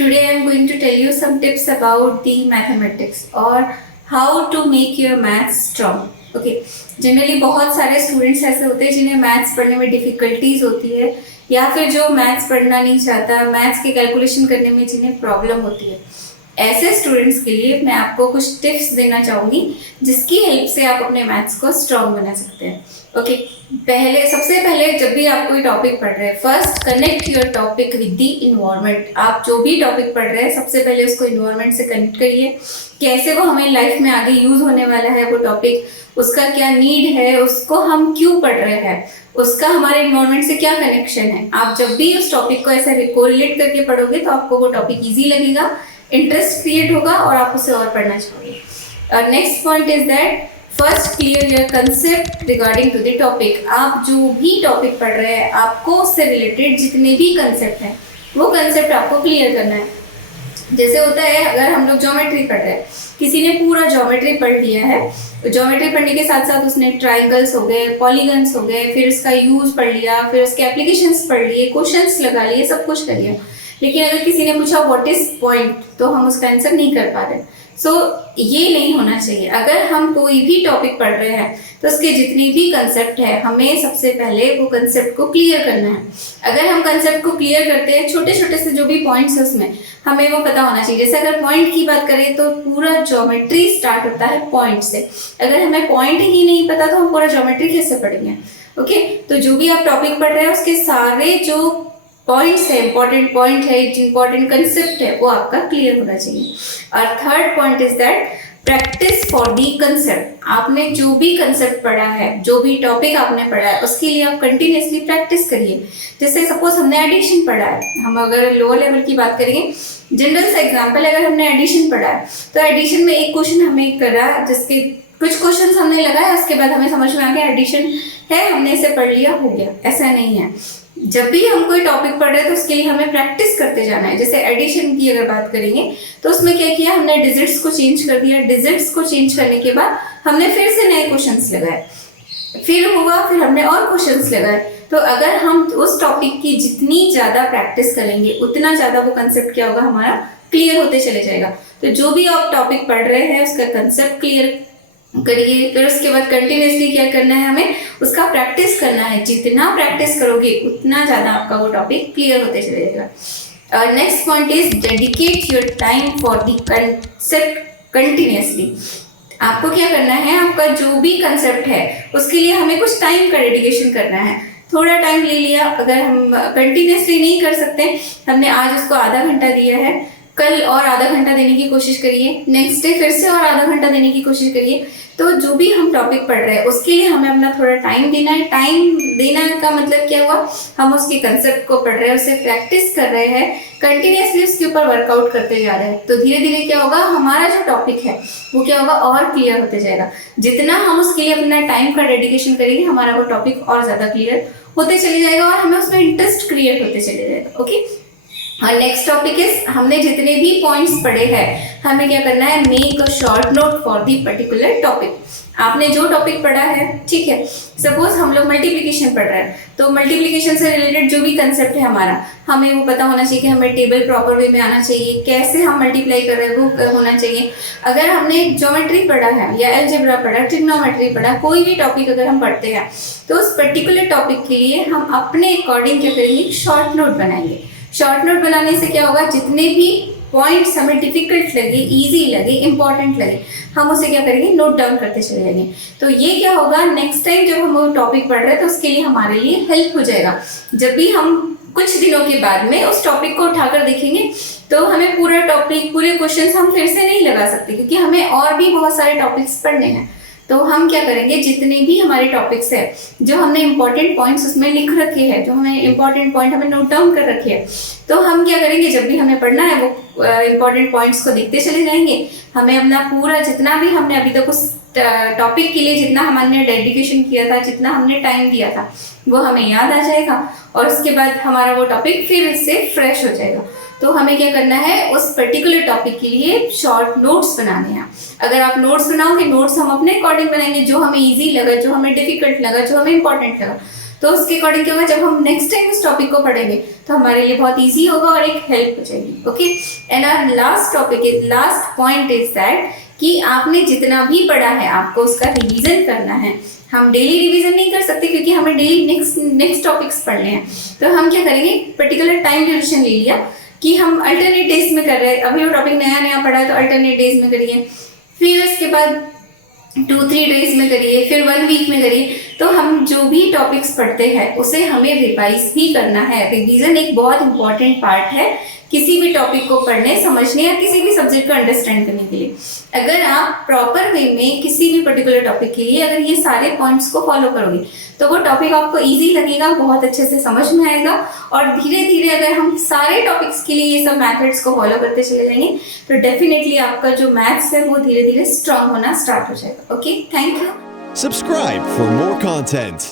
Today I am going to tell you some tips about the mathematics or how to make your maths strong. Okay. Generally बहुत सारे students ऐसे होते हैं जिन्हें maths पढ़ने में डिफिकल्टीज होती है या फिर जो मैथ्स पढ़ना नहीं चाहता, मैथ्स की कैलकुलेशन करने में जिन्हें प्रॉब्लम होती है। ऐसे स्टूडेंट्स के लिए मैं आपको कुछ टिप्स देना चाहूँगी जिसकी हेल्प से आप अपने मैथ्स को स्ट्रॉन्ग बना सकते हैं। ओके, सबसे पहले जब भी आप कोई टॉपिक पढ़ रहे हैं, first connect your topic with the environment. आप जो भी टॉपिक पढ़ रहे हैं सबसे पहले उसको इन्वायरमेंट से कनेक्ट करिए। कैसे वो हमें लाइफ में आगे यूज होने वाला है वो टॉपिक, उसका क्या नीड है, उसको हम क्यों पढ़ रहे हैं, उसका हमारे इन्वायरमेंट से क्या कनेक्शन है। आप जब भी उस टॉपिक को ऐसे कोरिलेट करके पढ़ोगे तो आपको वो टॉपिक ईजी लगेगा, इंटरेस्ट क्रिएट होगा और आप उसे और पढ़ना चाहोगे। Next point is that first clear your concept regarding to the topic. आप जो भी टॉपिक पढ़ रहे हैं आपको उससे रिलेटेड जितने भी कंसेप्ट हैं वो कंसेप्ट आपको क्लियर करना है। जैसे होता है अगर हम लोग ज्योमेट्री पढ़ रहे हैं, किसी ने पूरा ज्योमेट्री पढ़ लिया है, तो ज्योमेट्री पढ़ने के साथ साथ उसने ट्राइंगल्स हो गए, पॉलीगन्स हो गए, फिर उसका यूज पढ़ लिया, फिर उसके एप्लीकेशंस पढ़ लिए, क्वेश्चंस लगा लिए, सब कुछ कर लिया। लेकिन अगर किसी ने पूछा व्हाट इज पॉइंट, तो हम उसका आंसर नहीं कर पा रहे। सो ये नहीं होना चाहिए। अगर हम कोई भी टॉपिक पढ़ रहे हैं तो उसके जितने भी कंसेप्ट है हमें सबसे पहले वो कंसेप्ट को क्लियर करना है। अगर हम कंसेप्ट को क्लियर करते हैं, छोटे छोटे से जो भी पॉइंट्स है उसमें हमें वो पता होना चाहिए। जैसे अगर पॉइंट की बात करें तो पूरा ज्योमेट्री स्टार्ट होता है पॉइंट से। अगर हमें पॉइंट ही नहीं पता तो हम पूरा ज्योमेट्री कैसे पढ़ेंगे। ओके, तो जो भी आप टॉपिक पढ़ रहे हैं उसके सारे जो पॉइंट्स है, इंपॉर्टेंट पॉइंट है, इंपॉर्टेंट कंसेप्ट है, वो आपका क्लियर होना चाहिए। और third point is that practice for the concept. आपने जो भी कंसेप्ट पढ़ा है, जो भी टॉपिक आपने पढ़ा है, उसके लिए आप कंटिन्यूसली प्रैक्टिस करिए। जैसे सपोज हमने एडिशन पढ़ा है, हम अगर लोअर लेवल की बात करेंगे, जनरल सा एग्जाम्पल, अगर हमने एडिशन पढ़ा है तो एडिशन में एक क्वेश्चन हमें करा जिसके कुछ क्वेश्चंस हमने लगाया, उसके बाद हमें समझ में आ गया एडिशन है, हमने इसे पढ़ लिया, हो गया। ऐसा नहीं है। जब भी हम कोई टॉपिक पढ़ रहे हैं तो उसके लिए हमें प्रैक्टिस करते जाना है। जैसे एडिशन की अगर बात करेंगे तो उसमें क्या किया, हमने डिजिट्स को चेंज कर दिया। डिजिट्स को चेंज करने के बाद हमने फिर से नए क्वेश्चंस लगाए, फिर हुआ, फिर हमने और क्वेश्चंस लगाए। तो अगर हम उस टॉपिक की जितनी ज्यादा प्रैक्टिस करेंगे उतना ज्यादा वो कंसेप्ट क्या होगा, हमारा क्लियर होते चले जाएगा। तो जो भी आप टॉपिक पढ़ रहे हैं उसका कंसेप्ट क्लियर करिए, फिर उसके बाद कंटिन्यूसली क्या करना है, हमें उसका प्रैक्टिस करना है। जितना प्रैक्टिस करोगे उतना ज्यादा आपका वो टॉपिक क्लियर होते चले जाएगा। Next point is dedicate your time for the concept continuously. आपको क्या करना है, आपका जो भी कंसेप्ट है उसके लिए हमें कुछ टाइम का डेडिकेशन करना है। थोड़ा टाइम ले लिया, अगर हम कंटिन्यूसली नहीं कर सकते, हमने आज उसको आधा घंटा दिया है, कल और आधा घंटा देने की कोशिश करिए, नेक्स्ट डे फिर से और आधा घंटा देने की कोशिश करिए। तो जो भी हम टॉपिक पढ़ रहे हैं उसके लिए हमें अपना थोड़ा टाइम देना है। टाइम देना का मतलब क्या हुआ, हम उसके कंसेप्ट को पढ़ रहे हैं, उसे प्रैक्टिस कर रहे हैं, कंटिन्यूसली उसके ऊपर वर्कआउट करते जा रहे हैं। तो धीरे धीरे क्या होगा, हमारा जो टॉपिक है वो क्या होगा, और क्लियर होते जाएगा। जितना हम उसके लिए अपना टाइम का डेडिकेशन करेंगे हमारा वो टॉपिक और ज्यादा क्लियर होते चले जाएगा और हमें उसमें इंटरेस्ट क्रिएट होते चले जाएगा। ओके, और नेक्स्ट टॉपिक इज, हमने जितने भी पॉइंट्स पढ़े हैं हमें क्या करना है, make a short note for the particular topic. आपने जो टॉपिक पढ़ा है, ठीक है, सपोज हम लोग मल्टीप्लिकेशन पढ़ रहे हैं, तो मल्टीप्लिकेशन से रिलेटेड जो भी कंसेप्ट है हमारा, हमें वो पता होना चाहिए कि हमें टेबल प्रॉपर वे में आना चाहिए, कैसे हम मल्टीप्लाई कर रहे हैं वो होना चाहिए। अगर हमने ज्योमेट्री पढ़ा है या अलजेब्रा पढ़ा, ट्रिग्नोमेट्री पढ़ा, कोई भी टॉपिक अगर हम पढ़ते हैं तो उस पर्टिकुलर टॉपिक के लिए हम अपने अकॉर्डिंग क्या करेंगे, शॉर्ट नोट बनाएंगे। शॉर्ट नोट बनाने से क्या होगा, जितने भी पॉइंट्स हमें डिफिकल्ट लगे, इजी लगे, इंपॉर्टेंट लगे, हम उसे क्या करेंगे, नोट डाउन करते चले जाएंगे। तो ये क्या होगा, नेक्स्ट टाइम जब हम वो टॉपिक पढ़ रहे हैं तो उसके लिए हमारे लिए हेल्प हो जाएगा। जब भी हम कुछ दिनों के बाद में उस टॉपिक को उठाकर देखेंगे तो हमें पूरा टॉपिक, पूरे क्वेश्चंस हम फिर से नहीं लगा सकते, क्योंकि हमें और भी बहुत सारे टॉपिक्स पढ़ने हैं। तो हम क्या करेंगे, जितने भी हमारे टॉपिक्स है, जो हमने इंपॉर्टेंट पॉइंट्स उसमें लिख रखे हैं, जो हमें इंपॉर्टेंट पॉइंट हमें नोट डाउन कर रखे हैं, तो हम क्या करेंगे, जब भी हमें पढ़ना है वो इंपॉर्टेंट पॉइंट्स को देखते चले जाएंगे। हमें अपना पूरा जितना भी हमने अभी तक उस टॉपिक के लिए जितना हमने डेडिकेशन किया था, जितना हमने टाइम दिया था, वो हमें याद आ जाएगा और उसके बाद हमारा वो टॉपिक फिर से फ्रेश हो जाएगा। तो हमें क्या करना है, उस पर्टिकुलर टॉपिक के लिए शॉर्ट नोट्स बनाने हैं। अगर आप नोट्स बनाओगे, नोट्स हम अपने अकॉर्डिंग बनाएंगे, जो हमें इजी लगा, जो हमें डिफिकल्ट लगा, जो हमें इंपॉर्टेंट लगा, तो उसके अकॉर्डिंग क्या होगा, जब हम नेक्स्ट टाइम उस टॉपिक को पढ़ेंगे तो हमारे लिए बहुत ईजी होगा और एक हेल्प हो जाएगी। Okay, and our last topic is, last point is that कि आपने जितना भी पढ़ा है आपको उसका रिवीजन करना है। हम डेली रिवीजन नहीं कर सकते क्योंकि हमें डेली नेक्स्ट टॉपिक्स पढ़ने हैं। तो हम क्या करेंगे, पर्टिकुलर टाइम ड्यूरेशन ले लिया कि हम अल्टरनेट डेज में कर रहे हैं, अभी वो टॉपिक नया पढ़ा है तो अल्टरनेट डेज में करिए, फिर उसके बाद 2-3 डेज में करिए, फिर 1 वीक में करिए। तो हम जो भी टॉपिक्स पढ़ते हैं उसे हमें रिवाइज भी करना है। रिवीजन एक बहुत इंपॉर्टेंट पार्ट है किसी भी टॉपिक को पढ़ने, समझने या किसी भी सब्जेक्ट को अंडरस्टैंड करने के लिए। अगर आप प्रॉपर वे में किसी भी पर्टिकुलर टॉपिक के लिए अगर ये सारे पॉइंट्स को फॉलो करोगे तो वो टॉपिक आपको इजी लगेगा, बहुत अच्छे से समझ में आएगा। और धीरे धीरे अगर हम सारे टॉपिक्स के लिए ये सब मेथड्स को फॉलो करते चले जाएंगे तो डेफिनेटली आपका जो मैथ्स है वो धीरे धीरे स्ट्रांग होना स्टार्ट हो जाएगा। Okay, thank you. Subscribe for more content.